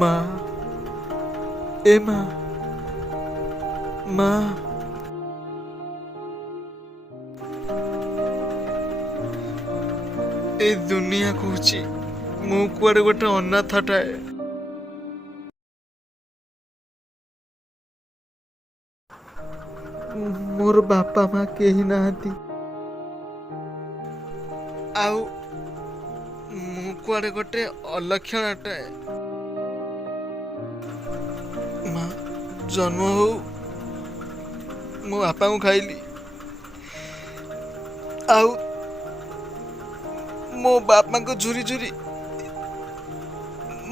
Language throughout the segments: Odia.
ମା, ଏ ମା, ମା। ଏ ଦୁନିଆ କହୁଛି ମୁଁ କୁଆଡେ ଗୋଟେ ଅନାଥଟାଏ। ମୋର ବାପା ମା କେହି ନାହାନ୍ତି। ଆଉ ମୁଁ କୁଆଡେ ଗୋଟେ ଅଲକ୍ଷଣାଟାଏ। ମା ଜନ୍ମ ହଉ ମୋ ବାପାଙ୍କୁ ଖାଇଲି, ଆଉ ମୋ ବାପାଙ୍କ ଝୁରି ଝୁରି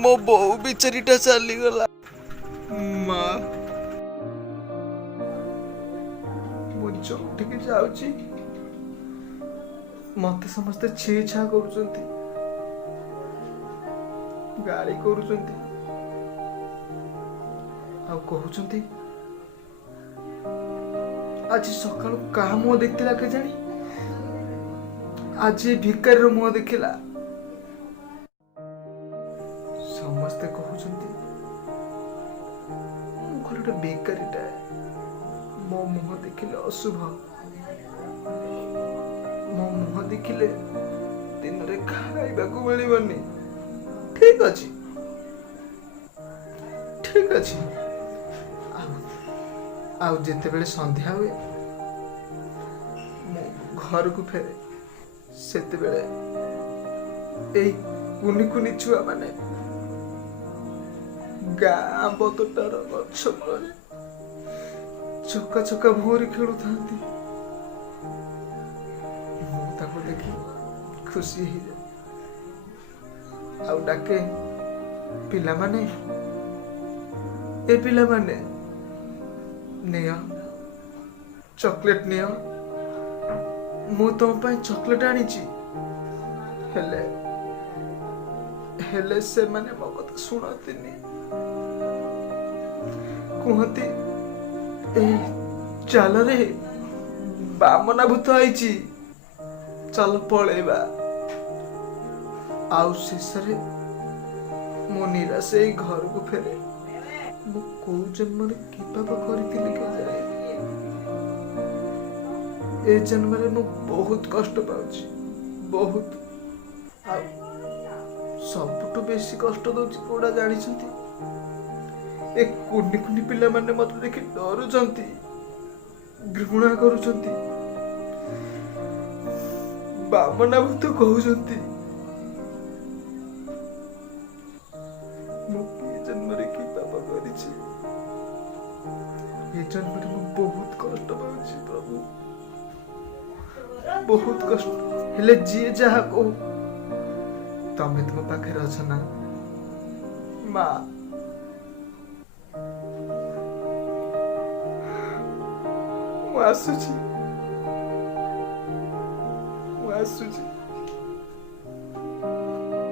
ମୋ ବୋଉ ବିଚାରୀଟା ଚାଲିଗଲା। ମା, ମୁଁ ଯୋଉଠିକି ଯାଉଛି ମତେ ସମସ୍ତେ ଛି ଛା କରୁଛନ୍ତି, ଗାଳି କରୁଛନ୍ତି, ଆଉ କହୁଛନ୍ତି ଆଜି ସକାଳୁ କାହା ମୁହଁ ଦେଖିଥିଲା କେଜାଣି, ଆଜି ଭିକାରୀର ମୁହଁ ଦେଖିଲା। ସମସ୍ତେ କହୁଛନ୍ତି ମୁଁ ଗୋଟେ ଭିକାରୀଟା, ମୋ ମୁହଁ ଦେଖିଲେ ଅଶୁଭ, ମୋ ମୁହଁ ଦେଖିଲେ ଦିନରେ ଖାଇବାକୁ ମିଳିବନି। ଠିକ ଅଛି, ଠିକ ଅଛି। ଆଉ ଯେତେବେଳେ ସନ୍ଧ୍ୟା ହୁଏ ମୁଁ ଘରକୁ ଫେରେ, ସେତେବେଳେ ଏଇ କୁନି କୁନି ଛୁଆ ମାନେ ଗାଁ ଆମ୍ବ ତୋଟାର ଗଛ ମୂଳରେ ଚକା ଚକା ଭୁଅଁରେ ଖେଳୁଥାନ୍ତି। ମୁଁ ତାକୁ ଦେଖି ଖୁସି ହେଇଯାଏ, ଆଉ ଡାକେ, ପିଲାମାନେ, ଏ ପିଲାମାନେ, ନିଅ ଚକୋଲେଟ ନିଅ, ମୁଁ ତମ ପାଇଁ ଚକୋଲେଟ ଆଣିଛି। ହେଲେ ହେଲେ ସେମାନେ ମୋ କଥା ଶୁଣନ୍ତିନି, କୁହନ୍ତି ଏଇ ଚାଲରେ ବାମନା ଭୂତ ଆଇଛି, ଚାଲ ପଳେଇବା। ଆଉ ଶେଷରେ ମୁଁ ନିରାଶ ହେଇ ଘରକୁ ଫେରେ। ମୁଁ କୋଉ ଜନ୍ମରେ କି ପାପ କରିଥିଲି କେଜାଣି, ଏ ଜନ୍ମରେ ମୁଁ ବହୁତ କଷ୍ଟ ପାଉଛି, ବହୁତ। ଆଉ ସବୁଠୁ ବେଶୀ କଷ୍ଟ ଦଉଛି କୋଉଟା ଜାଣିଛନ୍ତି? ଏ କୁନି କୁନି ପିଲାମାନେ ମତେ ଦେଖି ଡରୁଛନ୍ତି, ଘୃଣା କରୁଛନ୍ତି, ବାମନା ଭୂତ କହୁଛନ୍ତି। ମୁଁ ଏ ଜନ୍ମରେ କି ପାପ କରିଛି? ଏ ଜନ୍ମରେ ମୁଁ ବହୁତ କଷ୍ଟ ପାଉଛି ପ୍ରଭୁ, ବହୁତ କଷ୍ଟ। ହେଲେ ଯିଏ ଯାହା କହୁ, ତମେ ତ ମୋ ପାଖରେ ଅଛ ନା ମା। ମୁଁ ଆସୁଛି, ମୁଁ ଆସୁଛି,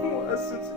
ମୁଁ ଆସୁଛି।